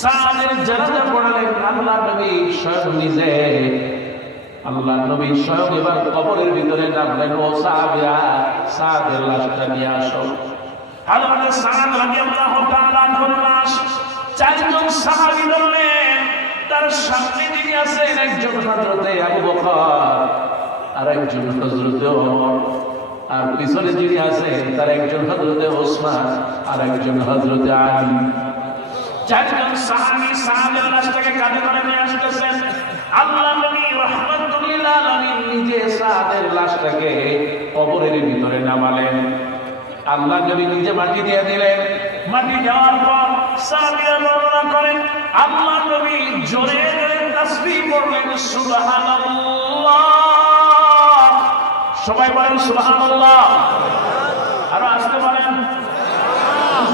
সাদের জানাজা পড়ালেন আল্লাহ নবী স্বয়ং নিজে। আল্লাহ নবী স্বয়ং এবার কবরের ভিতরে নামলেন, ও সাহাবীরা সাদের লাশটা নিয়ে আসো। হযরত সাদ রাদিয়াল্লাহু তাআলা আনহুর লাশ চারজন সাহাবী ধরলেন। তার সামনে যিনি আছেন একজন হযরতে আবু বকর, আর একজন হযরতে ওমর, আর পিছনে যিনি আছেন তার একজন হযরতে ওসমান, আর একজন হযরতে আলী। চারজন সাহাবী সাদের লাশটাকে কাঁধে করে নিয়ে আসতেছেন। আল্লাহ নবী রাহমাতুল লিল আলামিন নিজে সাদের লাশটাকে কবরের ভিতরে নামালেন। আল্লাহ নবী নিজে মাটি দিয়ে দিলেন। মাটি দেওয়ার পর সাহাবীরা বর্ণনা করেন আল্লাহ নবী জোরে জোরে তাসবিহ পড়লেন, সুবহানাল্লাহ। সবাই বলেন সুবহানাল্লাহ। আরো আসতে বলেন,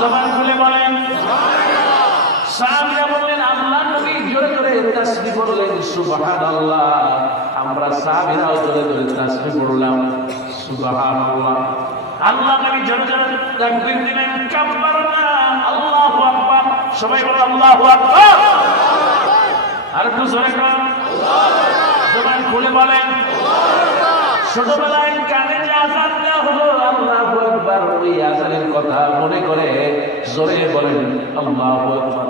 জবান খুলে বলেন। সাহাবীরা বললেন আল্লাহ নবী জোরে জোরে তাসবিহ পড়লেন, সুবহানাল্লাহ। আমরা সাহাবীরাও জোরে জোরে তাসবিহ পড়লাম, সুবহানাল্লাহ। আল্লাহ নবী জোরে জোরে তাকবীর দিলেন, কাব্বারনা, আল্লাহু আকবার। সবাই বলে আল্লাহু আকবার। আর একটু জোরে করেন, জবান খুলে বলেন। ছোটবেলায় কানে যে আযান দেওয়া হলো আল্লাহু আকবার, ওই আযানের কথা মনে করে জোরে বলেন আল্লাহু আকবার।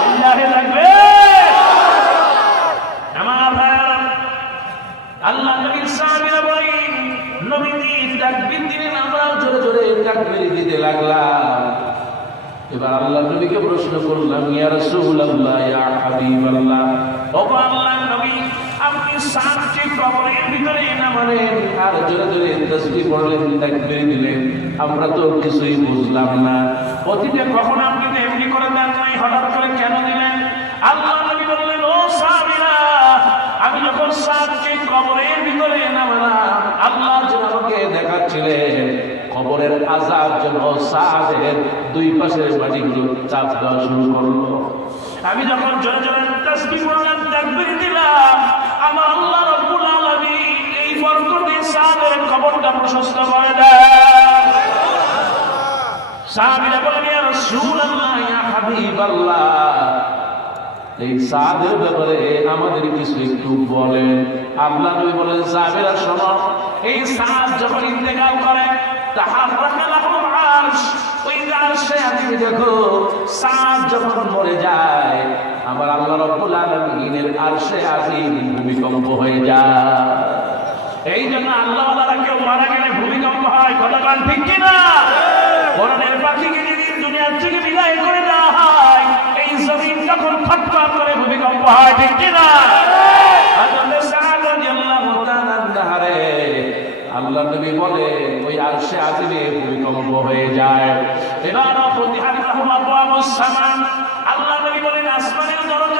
লিল্লাহি তাকবীর। আমার ভাইরা, আল্লাহ নবীর সাহাবীরা বলেন নবীজি তাকবীর দিলেন, আমরাও জোরে জোরে তাকবীর দিতে লাগলাম। এবার আল্লাহ নবীকে প্রশ্ন করলাম, ইয়া রাসূলুল্লাহ, ইয়া হাবিবাল্লাহ, ও আল্লাহর নবী, আপনি সাতটি কবরের ভিতরে নামালেন আর জোরে জোরে তাসবিহ পড়লেন, তাকবীর দিলেন, আমরা তো কিছুই বুঝলাম না। অতীতে কখন আপনি তো এমনি করে দেন নাই, হঠাৎ করে কেন দিলেন? আল্লাহ নবী বললেন, ও সাহাবীরা, আমি যখন সাতটি কবরের ভিতরে নামালাম আল্লাহ যেন আমাকে দেখাচ্ছিলেন কবরের আযাব যেন সাদের দুই পাশের মাটিগুলো চাপ দেওয়া শুরু করলো। আমি যখন জোরে জোরে তাসবিহ পড়লাম, তাকবীর দিলাম, আমার আল্লাহ রাব্বুল আলামিন এই বরকতে সাদের কবরটা প্রশস্ত করে দেন। সাহাবীরা বলেন, ইয়া রাসূলুল্লাহ, ইয়া হাবিবাল্লাহ, এই সাদের ব্যাপারে আমাদের কিছু একটু বলেন। আল্লাহ নবী বলেন, সাহাবীরা শোনো, এই সাদ যখন ইন্তেকাল করে তাহাররাকা লাহুল আরশ, ওই আরশে আজিম দেখো সাদ যখন মরে যায় আমার আল্লাহ রাব্বুল আলামিনের আরশে আজিম ভূমিকম্প হয়ে যায়। এই জন্য আল্লাহ ওয়ালারা কেউ মারা গেলে ভূমিকম্প হয়, কথা বলেন ঠিক কিনা? কোরআনের পাখিকে যেদিন দুনিয়ার থেকে বিদায় করে দেওয়া হয় এই জমিন তখন ফটফট করে ভূমিকম্প হয়, ঠিক কিনা? আল্লাহ নবী বলে ওই আরশে আজিমে ভূমিকম্প হয়ে যায়। এবার আল্লাহ নবী বলেন আসমানের দরজা